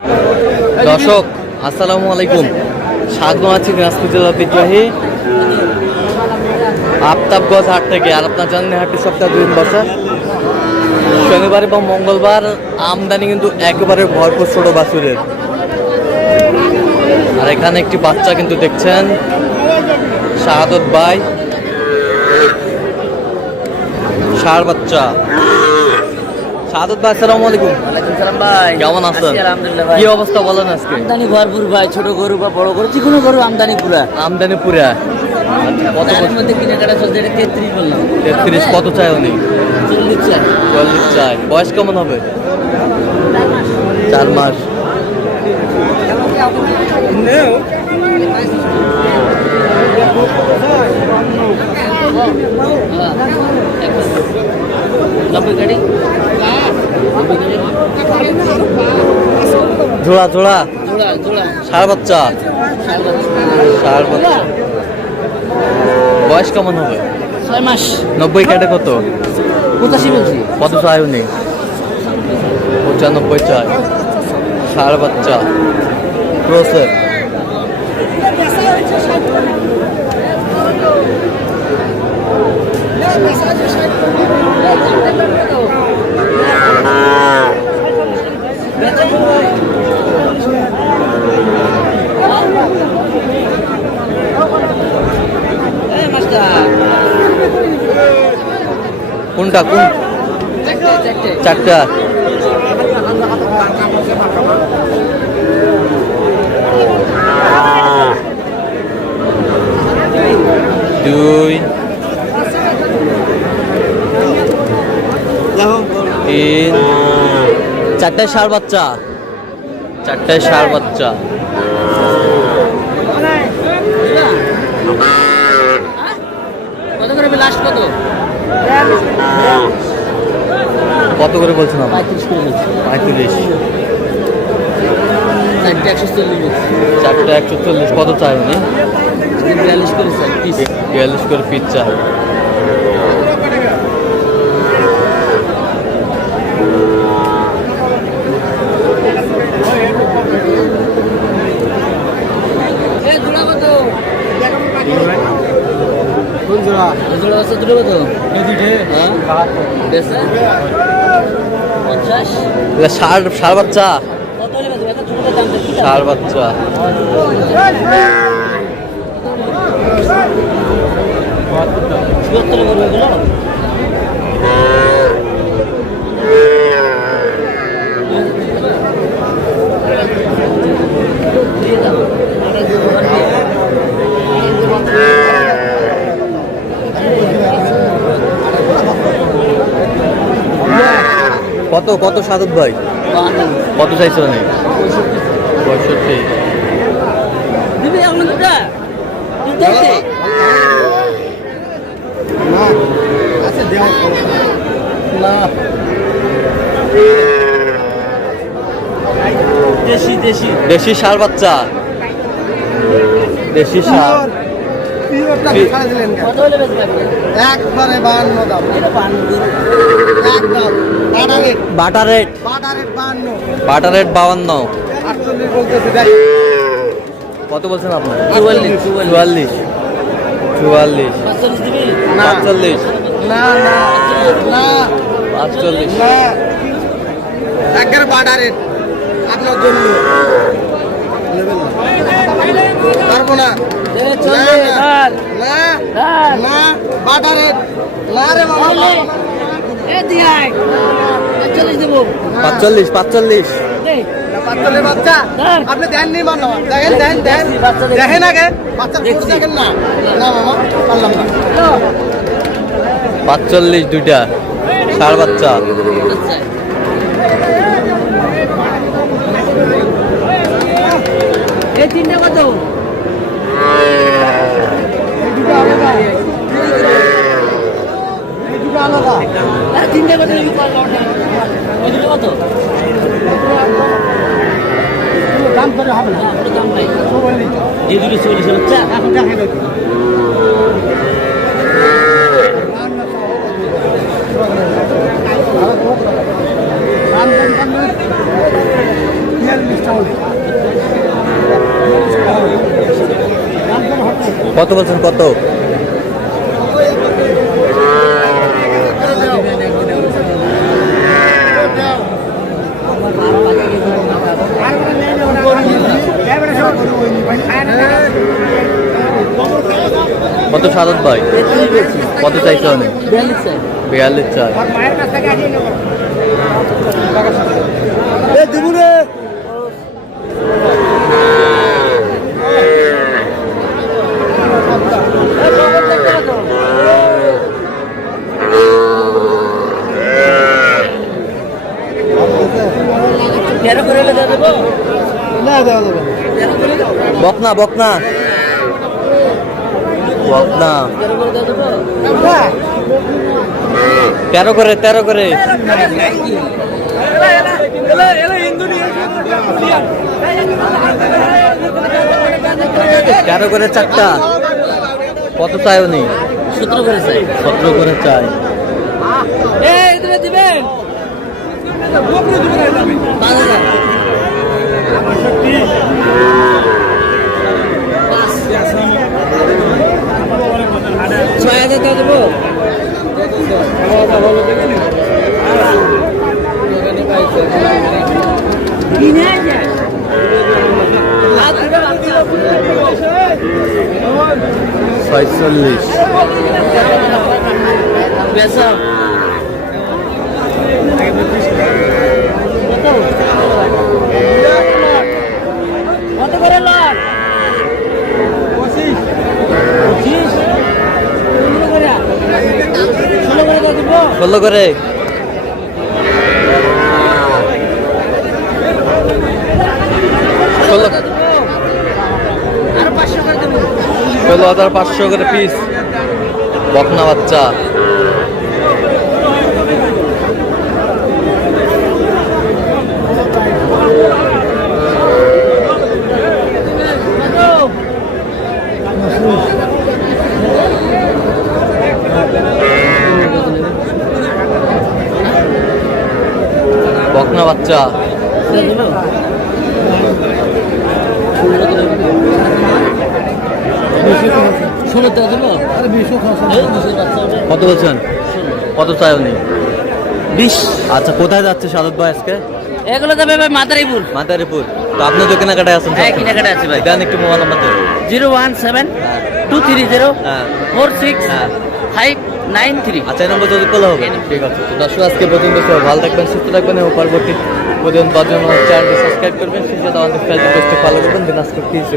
দর্শক আসসালামু আলাইকুম, স্বাগত আছি দিনাজপুর জেলার ঐতিহ্যবাহী আফতাবগঞ্জ হাট থেকে। আর আপনার জানেন হাটটি সপ্তাহে 2 দিন বসে, শনিবার এবং মঙ্গলবার। আমদানি কিন্তু একেবারে ভরপুর ছোট বাছুরের। আর এখানে একটি বাচ্চা কিন্তু দেখছেন, শাহাদত ভাই, ষাঁড় বাচ্চা। শাহাদত ভাই আসসালামু আলাইকুম। ওয়ালাইকুম সালাম ভাই, কেমন আছেন? আলহামদুলিল্লাহ ভাই। কি অবস্থা বলেন আজকে? আমদানি ভরপুর ভাই, ছোট গরু বা বড় গরু, যে কোনো গরু আমদানি পুরা। আমদানি পুরা কত? এর মধ্যে কেনাকাটা চলছে, এটা 33 বললাম। 33 কত চাই উনি? 40 চাই। 40 চাই। বয়স কেমন হবে? 4 মাস। জোড়া জোড়া জোড়া জোড়া ষাঁড় বাচ্চা। ষাঁড় বাচ্চা। বয়স কেমন হবে? 6 মাস। 90 কেটে কত? 85 বলছি। কত চাই উনি? 95 চাই। ষাঁড় বাচ্চা ক্রসের। কোনটা কোন? চারটা। দুই, তিন, চারটায় ষাঁড় বাচ্চা। চারটায় ষাঁড় বাচ্চা। কত করে লাস্ট কত? কত করে বলছেন আপনি? 35 করে বলছি। 35। চারটে 140 বলছি। চারটা 140। কত চাই উনি? 42 করে চাই পিস। 42 করে পিস চাই। জোড়া কত? কোন জোড়া? জোড়া আছে দুটো কত? হ্যাঁ 50। ষাঁড় বাচ্চা। কত হলে কত? এত ছোট দাম তো কি? ষাঁড় বাচ্চা। 74 করবে এগুলো? দিয়ে দাও। কত কত সাদত ভাই? কত চাইছো উনি? 65। দিবি এখন দুটা? দুটা আছে? না। দেশি দেশি। দেশি ষাঁড় বাচ্চা। দেশি ষাঁড়। কত হলে বেচবে আপনি? একবারে 52 দাম। এটা 52 একদম বাটা রেট। বাটা রেট। 52। বাটা রেট 52। 48 বলতেছে দেখ। কত বলছেন আপনার? 44। 44। 44। 45 দিবি? 45। না না না 45। না, একবারে বাটা রেট আপনার জন্য। নেবেন না? পারবো না। চলে না না না বাটা রেট। না রে বাবা। এ দিয়াই 45 দেব। 45। 45। এই বাচ্চালে বাচ্চা ধর। আপনি দেননি মানো। দেখেন দেখেন দেখেন বাচ্চা দেখছি। দেখেন আগে বাচ্চা দেখছি। দেখেন না। না মামা পারলাম না। 45 দুইটা ষাঁড় বাচ্চা। আচ্ছা এই তিনটা কত? আরে তিনটা কত নাকি পারলো? ওই দুটো কত? দাম করে হবে না। ওটা দাম নাই। এই দুটো 40 হচ্ছে। এখন দেখেন দাম কত বলছেন কত? কত সাদত ভাই? কত চাইছে অনেক? 42 চাই। বকনা বকনা বকনা 13 করে 13 করে। তেরো করে চারটা। কত চাই উনি? 17 করে চাই। 17 করে চাই। দিবেন 5,000। দেবো ছয়চল্লিশ। কত করে লট? 16 করে। আর 500 করে দেবো। 16,500 করে পিস বকনা বাচ্চা। বকনা বাচ্চা। কত বলছেন? কত চাই উনি? 20। আচ্ছা, কোথায় যাচ্ছে সাদত ভাই আজকে? এগুলো যাবে ভাই মাদারীপুর। মাদারীপুর। তো আপনি তো কেনাকাটায় আছেন? হ্যাঁ, কেনাকাটা আছে ভাই। দেন একটু মোবাইল নাম্বার দেন। 017-230-4653। আচ্ছা, এই নম্বর যদি খোলা হবে। ঠিক আছে, তো দর্শক আজকে পর্যন্ত সবাই ভালো থাকবেন, সুস্থ থাকবেন এবং পরবর্তী পর্যন্ত চ্যানেলটি সাবস্ক্রাইব করবেন, সেই সাথে আমাদের ফেসবুক পেজটি ফলো করবেন, দিনাজপুর 30